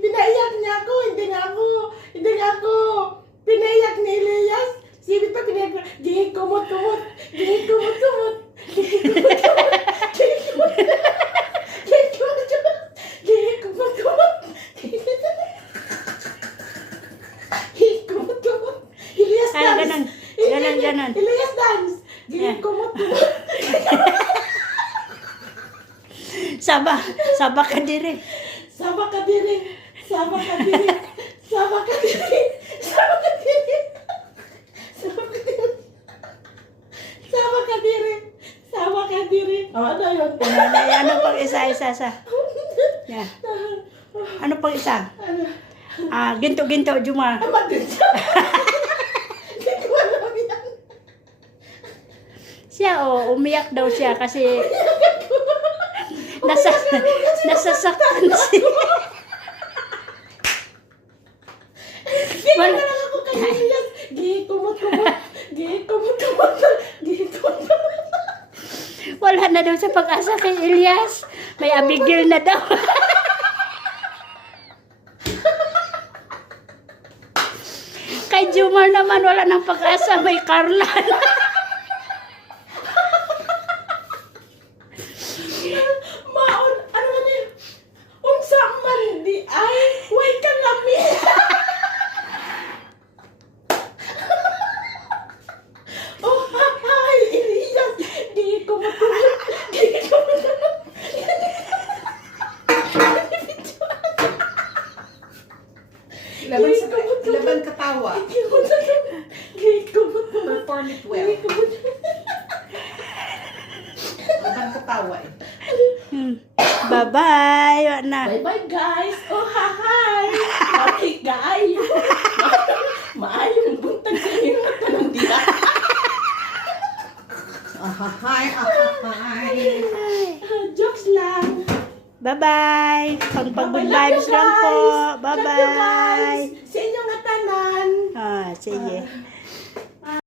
pinaiyak niya ako, hindi nga ako. Pinaiyak ni Elias. Sino pa pinaiyak niya? Di kumot-kumot. Elias Ay, dance. ganon. Elias dance. Yeah. Kumot-kumot. Saba ka diri. Sama ka diri. Oh, ano yun? Ano pang isa? Yeah. Ano pang isa? Ginto, Juma. Tama din siya. Hindi ko alam yan. Siya, umiyak daw siya kasi nasasaktan siya. Hindi ko na lang ako kay Elias. Gikumot-kumot. Wala na daw sa pag-asa kay Elias. May Abigail na daw. Kay Jumar naman wala nang pag-asa. May Carla. Maon, ano man yun? Unsa man di ay, way ka lami. Oh, hi, Elias. Gikumot-kumot. Laban katawa. Perform it well. Laban katawa eh. Bye-bye. Wala na. Bye-bye, guys. Oh, hi. Okay, guys. Maayong buntag sa inyo na tanong diya. Ahahay. Jokes lang. Bye-bye. Pag-good vibes lang po. Love you, Bye-bye. guys. Sa inyo nga tanan. Sige.